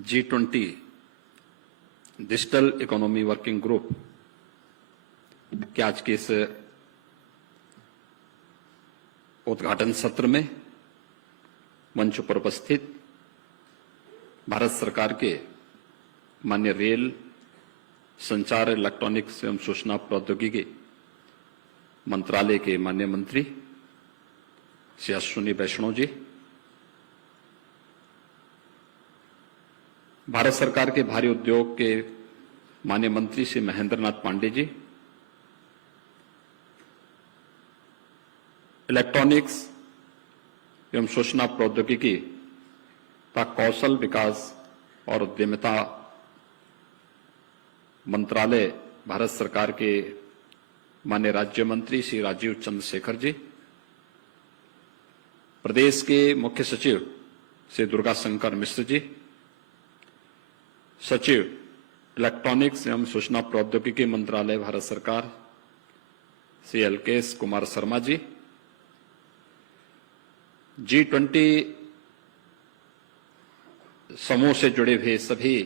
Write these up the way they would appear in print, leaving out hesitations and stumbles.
G20 digital economy working group के आज के इस उद्घाटन सत्र में मंच पर उपस्थित भारत सरकार के माननीय रेल, संचार, इलेक्ट्रॉनिक्स एवं सूचना प्रौद्योगिकी मंत्रालय के माननीय मंत्री श्री अश्विनी वैष्णव जी, भारत सरकार के भारी उद्योग के माननीय मंत्री श्री महेंद्र नाथ पांडे जी, इलेक्ट्रॉनिक्स एवं सूचना प्रौद्योगिकी तथा कौशल विकास और उद्यमिता मंत्रालय भारत सरकार के माननीय राज्य मंत्री श्री राजीव चंद्रशेखर जी, प्रदेश के मुख्य सचिव श्री दुर्गा शंकर मिश्र जी, सचिव इलेक्ट्रॉनिक्स एवं सूचना प्रौद्योगिकी मंत्रालय भारत सरकार श्री एलकेएस कुमार शर्मा जी, G20 समूह से जुड़े हुए सभी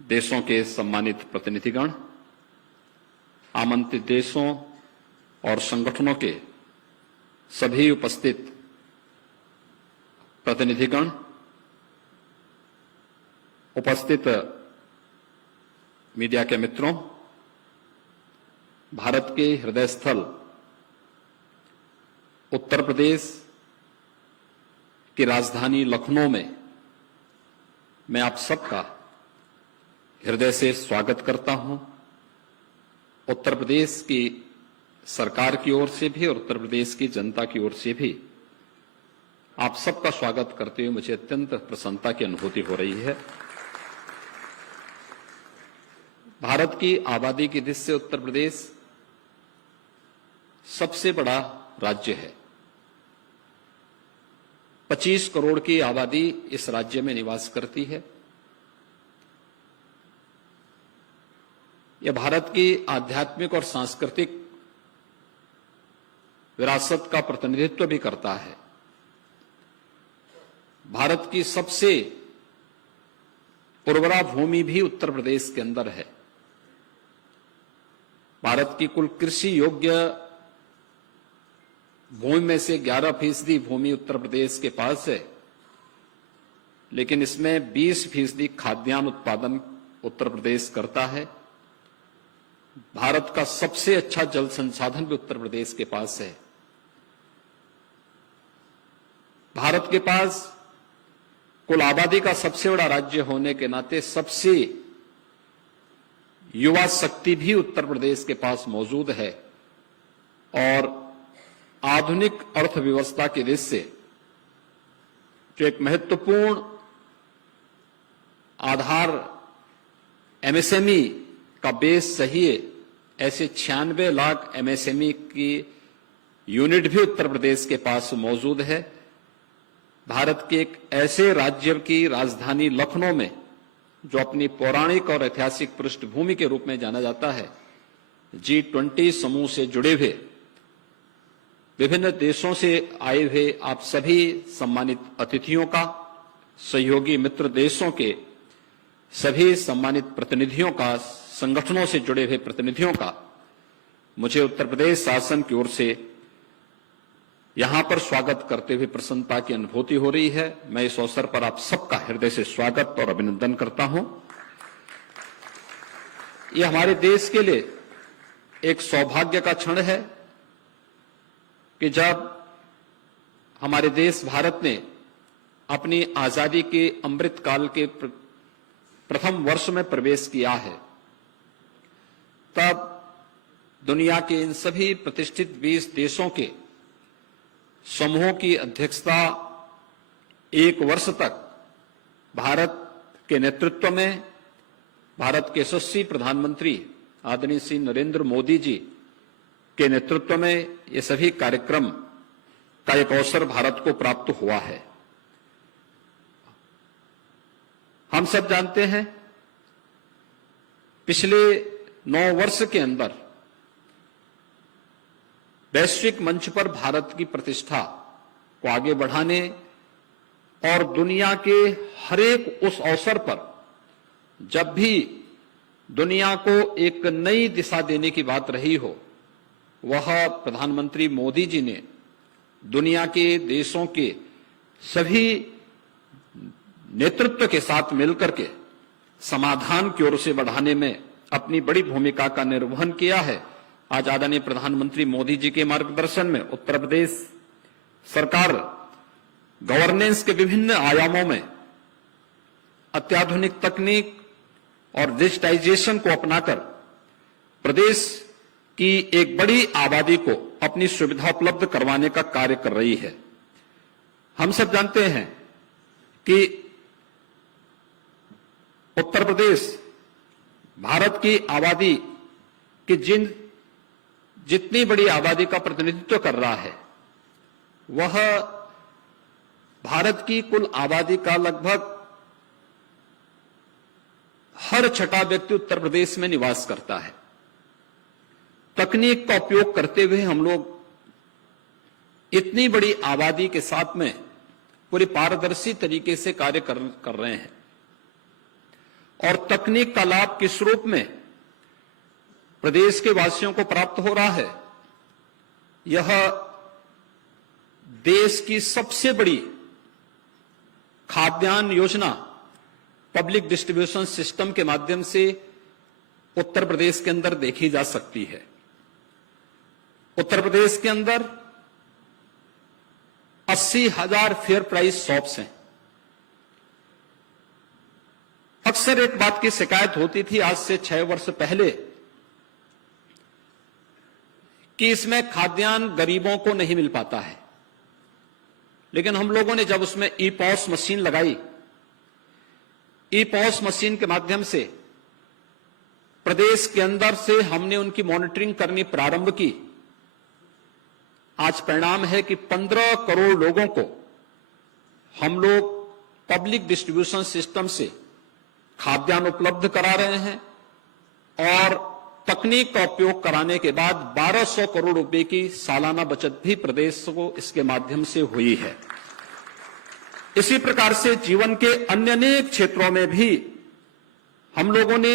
देशों के सम्मानित प्रतिनिधिगण, आमंत्रित देशों और संगठनों के सभी उपस्थित प्रतिनिधिगण, उपस्थित मीडिया के मित्रों, भारत के हृदय स्थल उत्तर प्रदेश की राजधानी लखनऊ में मैं आप सबका हृदय से स्वागत करता हूं। उत्तर प्रदेश की सरकार की ओर से भी और उत्तर प्रदेश की जनता की ओर से भी आप सबका स्वागत करते हुए मुझे अत्यंत प्रसन्नता की अनुभूति हो रही है। भारत की आबादी की दृष्टि से उत्तर प्रदेश सबसे बड़ा राज्य है। 25 करोड़ की आबादी इस राज्य में निवास करती है। यह भारत की आध्यात्मिक और सांस्कृतिक विरासत का प्रतिनिधित्व भी करता है। भारत की सबसे उर्वरा भूमि भी उत्तर प्रदेश के अंदर है। भारत की कुल कृषि योग्य भूमि में से 11% भूमि उत्तर प्रदेश के पास है, लेकिन इसमें 20% खाद्यान्न उत्पादन उत्तर प्रदेश करता है। भारत का सबसे अच्छा जल संसाधन भी उत्तर प्रदेश के पास है। भारत के पास कुल आबादी का सबसे बड़ा राज्य होने के नाते सबसे युवा शक्ति भी उत्तर प्रदेश के पास मौजूद है और आधुनिक अर्थव्यवस्था की दृष्टि से जो एक महत्वपूर्ण आधार एमएसएमई का बेस चाहिए, ऐसे 96 लाख एमएसएमई की यूनिट भी उत्तर प्रदेश के पास मौजूद है। भारत के एक ऐसे राज्य की राजधानी लखनऊ में, जो अपनी पौराणिक और ऐतिहासिक पृष्ठभूमि के रूप में जाना जाता है, G20 समूह से जुड़े हुए विभिन्न देशों से आए हुए आप सभी सम्मानित अतिथियों का, सहयोगी मित्र देशों के सभी सम्मानित प्रतिनिधियों का, संगठनों से जुड़े हुए प्रतिनिधियों का मुझे उत्तर प्रदेश शासन की ओर से यहां पर स्वागत करते हुए प्रसन्नता की अनुभूति हो रही है। मैं इस अवसर पर आप सबका हृदय से स्वागत और अभिनंदन करता हूं। यह हमारे देश के लिए एक सौभाग्य का क्षण है कि जब हमारे देश भारत ने अपनी आजादी के अमृत काल के प्रथम वर्ष में प्रवेश किया है, तब दुनिया के इन सभी प्रतिष्ठित 20 देशों के समूहों की अध्यक्षता 1 वर्ष तक भारत के नेतृत्व में भारत के यशस्वी प्रधानमंत्री आदरणीय श्री नरेंद्र मोदी जी के नेतृत्व में ये सभी कार्यक्रम का एक अवसर भारत को प्राप्त हुआ है। हम सब जानते हैं, पिछले 9 वर्ष के अंदर वैश्विक मंच पर भारत की प्रतिष्ठा को आगे बढ़ाने और दुनिया के हर एक उस अवसर पर जब भी दुनिया को एक नई दिशा देने की बात रही हो, वह प्रधानमंत्री मोदी जी ने दुनिया के देशों के सभी नेतृत्व के साथ मिलकर के समाधान की ओर से बढ़ाने में अपनी बड़ी भूमिका का निर्वहन किया है। आज आदरणीय प्रधानमंत्री मोदी जी के मार्गदर्शन में उत्तर प्रदेश सरकार गवर्नेंस के विभिन्न आयामों में अत्याधुनिक तकनीक और डिजिटाइजेशन को अपनाकर प्रदेश की एक बड़ी आबादी को अपनी सुविधा उपलब्ध करवाने का कार्य कर रही है। हम सब जानते हैं कि उत्तर प्रदेश भारत की आबादी की जितनी बड़ी आबादी का प्रतिनिधित्व कर रहा है, वह भारत की कुल आबादी का लगभग हर छठा व्यक्ति उत्तर प्रदेश में निवास करता है। तकनीक का उपयोग करते हुए हम लोग इतनी बड़ी आबादी के साथ में पूरी पारदर्शी तरीके से कार्य कर रहे हैं और तकनीक का लाभ किस रूप में प्रदेश के वासियों को प्राप्त हो रहा है, यह देश की सबसे बड़ी खाद्यान्न योजना पब्लिक डिस्ट्रीब्यूशन सिस्टम के माध्यम से उत्तर प्रदेश के अंदर देखी जा सकती है। उत्तर प्रदेश के अंदर 80,000 फेयर प्राइस शॉप्स हैं। अक्सर एक बात की शिकायत होती थी आज से 6 वर्ष पहले कि इसमें खाद्यान्न गरीबों को नहीं मिल पाता है, लेकिन हम लोगों ने जब उसमें ई पॉस मशीन लगाई, ई पॉस मशीन के माध्यम से प्रदेश के अंदर से हमने उनकी मॉनिटरिंग करनी प्रारंभ की। आज परिणाम है कि 15 करोड़ लोगों को हम लोग पब्लिक डिस्ट्रीब्यूशन सिस्टम से खाद्यान्न उपलब्ध करा रहे हैं और तकनीक का उपयोग कराने के बाद 1200 करोड़ रुपए की सालाना बचत भी प्रदेश को इसके माध्यम से हुई है। इसी प्रकार से जीवन के अन्य अनेक क्षेत्रों में भी हम लोगों ने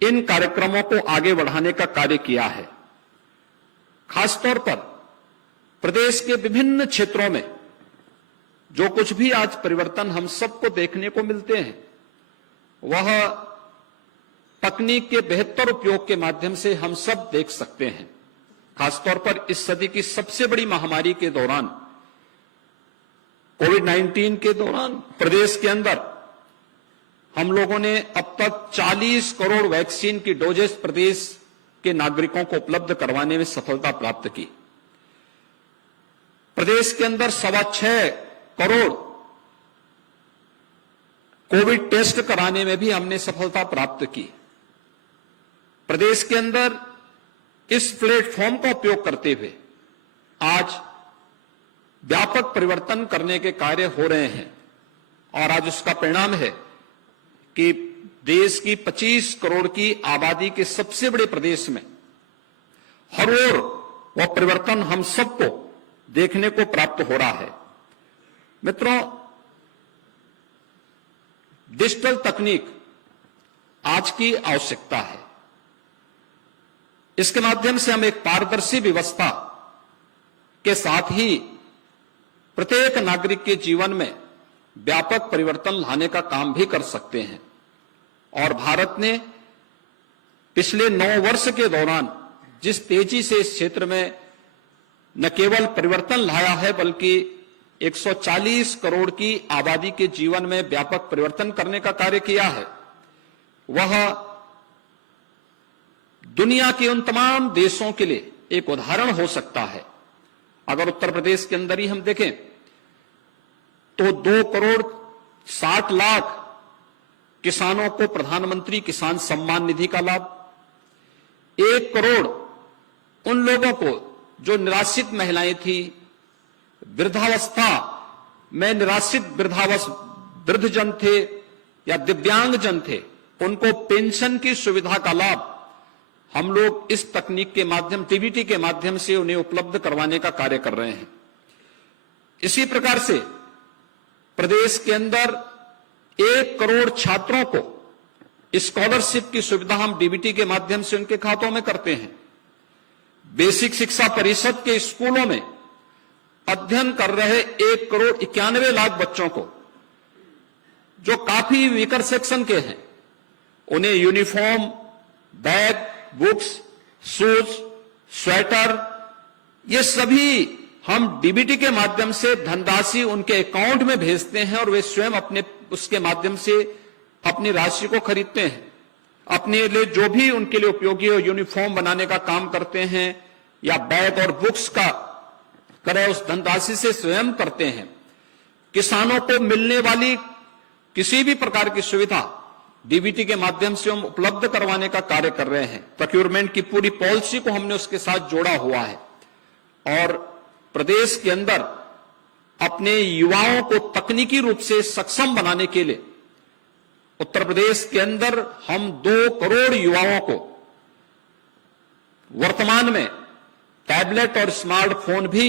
इन कार्यक्रमों को आगे बढ़ाने का कार्य किया है। खासतौर पर प्रदेश के विभिन्न क्षेत्रों में जो कुछ भी आज परिवर्तन हम सबको देखने को मिलते हैं, वह तकनीक के बेहतर उपयोग के माध्यम से हम सब देख सकते हैं। खासतौर पर इस सदी की सबसे बड़ी महामारी के दौरान, कोविड-19 के दौरान प्रदेश के अंदर हम लोगों ने अब तक 40 करोड़ वैक्सीन की डोजेस प्रदेश के नागरिकों को उपलब्ध करवाने में सफलता प्राप्त की। प्रदेश के अंदर 6.25 करोड़ कोविड टेस्ट कराने में भी हमने सफलता प्राप्त की। प्रदेश के अंदर इस प्लेटफॉर्म का उपयोग करते हुए आज व्यापक परिवर्तन करने के कार्य हो रहे हैं और आज उसका परिणाम है कि देश की 25 करोड़ की आबादी के सबसे बड़े प्रदेश में हर ओर वह परिवर्तन हम सबको देखने को प्राप्त हो रहा है। मित्रों, डिजिटल तकनीक आज की आवश्यकता है। इसके माध्यम से हम एक पारदर्शी व्यवस्था के साथ ही प्रत्येक नागरिक के जीवन में व्यापक परिवर्तन लाने का काम भी कर सकते हैं और भारत ने पिछले 9 वर्ष के दौरान जिस तेजी से इस क्षेत्र में न केवल परिवर्तन लाया है बल्कि 140 करोड़ की आबादी के जीवन में व्यापक परिवर्तन करने का कार्य किया है, वह दुनिया के उन तमाम देशों के लिए एक उदाहरण हो सकता है। अगर उत्तर प्रदेश के अंदर ही हम देखें तो 2 करोड़ 60 लाख किसानों को प्रधानमंत्री किसान सम्मान निधि का लाभ, 1 करोड़ उन लोगों को जो निराश्रित महिलाएं थी, वृद्धावस्था में निराश्रित वृद्धजन थे या दिव्यांगजन थे, उनको पेंशन की सुविधा का लाभ हम लोग इस तकनीक के माध्यम टीबीटी के माध्यम से उन्हें उपलब्ध करवाने का कार्य कर रहे हैं। इसी प्रकार से प्रदेश के अंदर 1 करोड़ छात्रों को स्कॉलरशिप की सुविधा हम डीबीटी के माध्यम से उनके खातों में करते हैं। बेसिक शिक्षा परिषद के स्कूलों में अध्ययन कर रहे 1 करोड़ 91 लाख बच्चों को, जो काफी वीकर सेक्शन के हैं, उन्हें uniform, bag, books, shoes, sweater, ये सभी हम डीबीटी के माध्यम से धनराशि उनके अकाउंट में भेजते हैं और वे स्वयं अपने उसके माध्यम से अपनी राशि को खरीदते हैं। अपने लिए जो भी उनके लिए उपयोगी हो, यूनिफॉर्म बनाने का काम करते हैं या बैग और बुक्स का क्रय उस धनराशि से स्वयं करते हैं। किसानों को मिलने वाली किसी भी प्रकार की सुविधा डीबीटी के माध्यम से हम उपलब्ध करवाने का कार्य कर रहे हैं। प्रोक्योरमेंट की पूरी पॉलिसी को हमने उसके साथ जोड़ा हुआ है और प्रदेश के अंदर अपने युवाओं को तकनीकी रूप से सक्षम बनाने के लिए उत्तर प्रदेश के अंदर हम 2 करोड़ युवाओं को वर्तमान में टैबलेट और स्मार्टफोन भी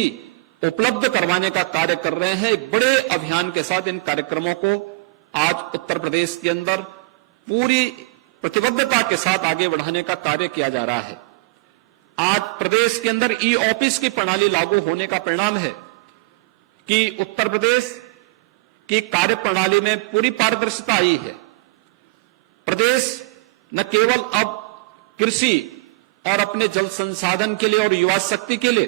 उपलब्ध करवाने का कार्य कर रहे हैं। एक बड़े अभियान के साथ इन कार्यक्रमों को आज उत्तर प्रदेश के अंदर पूरी प्रतिबद्धता के साथ आगे बढ़ाने का कार्य किया जा रहा है। आज प्रदेश के अंदर ई ऑफिस की प्रणाली लागू होने का परिणाम है कि उत्तर प्रदेश की कार्य प्रणाली में पूरी पारदर्शिता आई है। प्रदेश न केवल अब कृषि और अपने जल संसाधन के लिए और युवा शक्ति के लिए,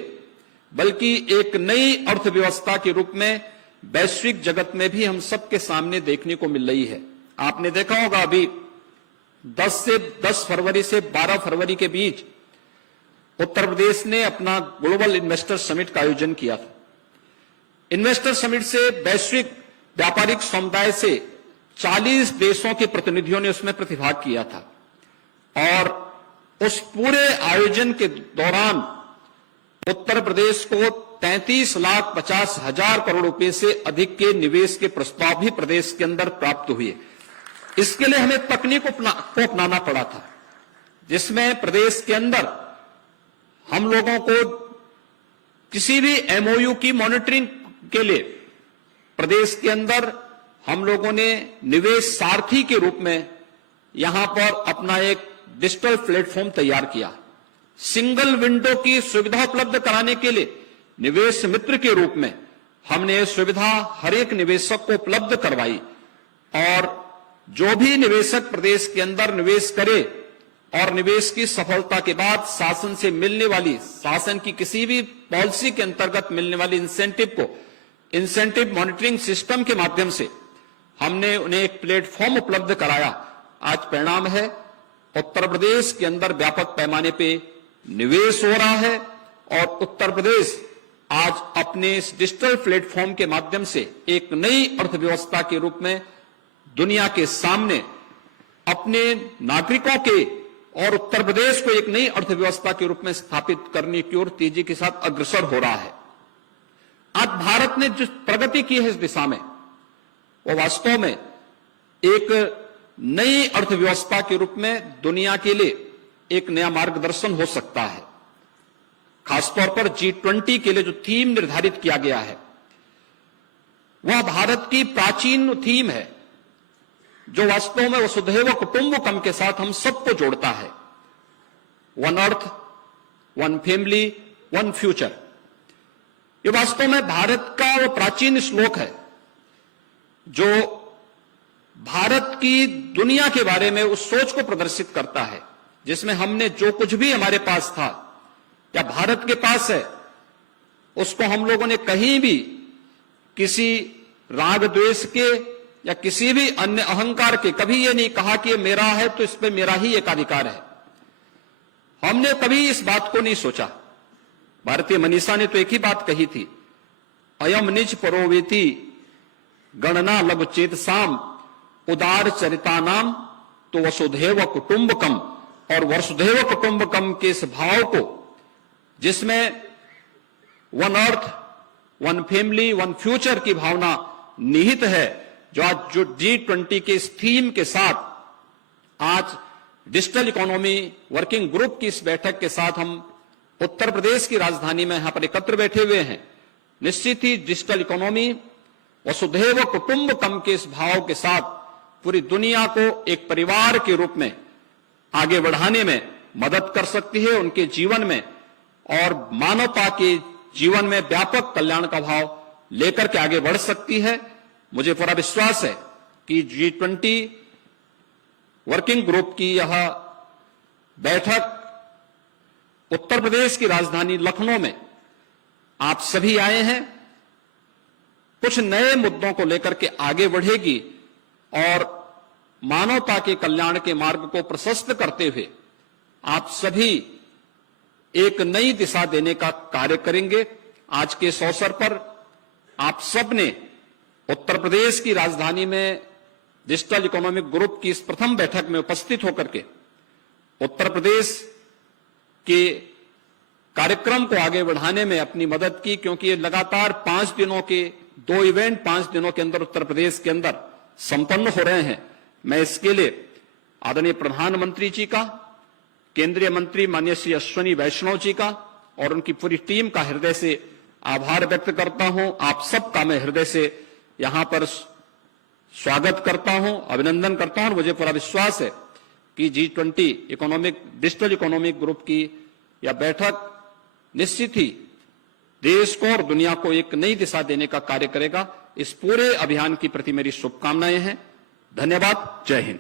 बल्कि एक नई अर्थव्यवस्था के रूप में वैश्विक जगत में भी हम सबके सामने देखने को मिल रही है। आपने देखा होगा अभी 10 फरवरी से 12 फरवरी के बीच उत्तर प्रदेश ने अपना ग्लोबल इन्वेस्टर समिट का आयोजन किया था। इन्वेस्टर समिट से वैश्विक व्यापारिक समुदाय से 40 देशों के प्रतिनिधियों ने उसमें प्रतिभाग किया था और उस पूरे आयोजन के दौरान उत्तर प्रदेश को 33,50,000 करोड़ रुपए से अधिक के निवेश के प्रस्ताव भी प्रदेश के अंदर प्राप्त हुए। इसके लिए हमें तकनीक को अपनाना पड़ा था, जिसमें प्रदेश के अंदर हम लोगों को किसी भी एमओयू की मॉनिटरिंग के लिए प्रदेश के अंदर हम लोगों ने निवेश सारथी के रूप में यहां पर अपना एक डिजिटल प्लेटफॉर्म तैयार किया। सिंगल विंडो की सुविधा उपलब्ध कराने के लिए निवेश मित्र के रूप में हमने यह सुविधा हर एक निवेशक को उपलब्ध करवाई और जो भी निवेशक प्रदेश के अंदर निवेश करे और निवेश की सफलता के बाद शासन से मिलने वाली, शासन की किसी भी पॉलिसी के अंतर्गत मिलने वाली इंसेंटिव को इंसेंटिव मॉनिटरिंग सिस्टम के माध्यम से हमने उन्हें एक प्लेटफॉर्म उपलब्ध कराया। आज परिणाम है उत्तर प्रदेश के अंदर व्यापक पैमाने पे निवेश हो रहा है और उत्तर प्रदेश आज अपने इस डिजिटल प्लेटफॉर्म के माध्यम से एक नई अर्थव्यवस्था के रूप में दुनिया के सामने अपने नागरिकों के और उत्तर प्रदेश को एक नई अर्थव्यवस्था के रूप में स्थापित करने की ओर तेजी के साथ अग्रसर हो रहा है। आज भारत ने जिस प्रगति की है इस दिशा में, वो वास्तव में एक नई अर्थव्यवस्था के रूप में दुनिया के लिए एक नया मार्गदर्शन हो सकता है। खासतौर पर G20 के लिए जो थीम निर्धारित किया गया है, वह भारत की प्राचीन थीम है, जो वास्तव में वसुधैव कुटुंबकम के साथ हम सबको जोड़ता है। 1 अर्थ, 1 फैमिली, 1 फ्यूचर। ये वास्तव में भारत का वो प्राचीन श्लोक है जो भारत की दुनिया के बारे में उस सोच को प्रदर्शित करता है, जिसमें हमने जो कुछ भी हमारे पास था या भारत के पास है, उसको हम लोगों ने कहीं भी किसी राग द्वेष के या किसी भी अन्य अहंकार के कभी ये नहीं कहा कि ये मेरा है तो इस पे मेरा ही एकाधिकार है। हमने कभी इस बात को नहीं सोचा। भारतीय मनीषा ने तो एक ही बात कही थी, अयम निज परोवेति गणना लघु चेतसाम उदार चरिता नाम तो वसुधैव कुटुंबकम। और वसुधैव कुटुंबकम के इस भाव को, जिसमें 1 अर्थ, 1 फैमिली, 1 फ्यूचर की भावना निहित है, जो आज जो G20 के इस थीम के साथ आज डिजिटल इकोनॉमी वर्किंग ग्रुप की इस बैठक के साथ हम उत्तर प्रदेश की राजधानी में यहां पर एकत्र बैठे हुए हैं। निश्चित ही डिजिटल इकोनॉमी वसुधैव कुटुंबकम के इस भाव के साथ पूरी दुनिया को एक परिवार के रूप में आगे बढ़ाने में मदद कर सकती है, उनके जीवन में और मानवता के जीवन में व्यापक कल्याण का भाव लेकर के आगे बढ़ सकती है। मुझे पूरा विश्वास है कि G20 वर्किंग ग्रुप की यह बैठक उत्तर प्रदेश की राजधानी लखनऊ में आप सभी आए हैं, कुछ नए मुद्दों को लेकर के आगे बढ़ेगी और मानवता के कल्याण के मार्ग को प्रशस्त करते हुए आप सभी एक नई दिशा देने का कार्य करेंगे। आज के इस अवसर पर आप सब ने उत्तर प्रदेश की राजधानी में डिजिटल इकोनॉमिक ग्रुप की इस प्रथम बैठक में उपस्थित होकर के उत्तर प्रदेश के कार्यक्रम को आगे बढ़ाने में अपनी मदद की, क्योंकि ये लगातार 5 दिनों के 2 इवेंट 5 दिनों के अंदर उत्तर प्रदेश के अंदर संपन्न हो रहे हैं। मैं इसके लिए आदरणीय प्रधानमंत्री जी का, केंद्रीय मंत्री माननीय श्री अश्विनी वैष्णव जी का और उनकी पूरी टीम का हृदय से आभार व्यक्त करता हूं। आप सबका मैं हृदय से यहां पर स्वागत करता हूं, अभिनंदन करता हूं और मुझे पूरा विश्वास है कि G20 डिजिटल इकोनॉमिक ग्रुप की यह बैठक निश्चित ही देश को और दुनिया को एक नई दिशा देने का कार्य करेगा। इस पूरे अभियान की प्रति मेरी शुभकामनाएं हैं। धन्यवाद। जय हिंद।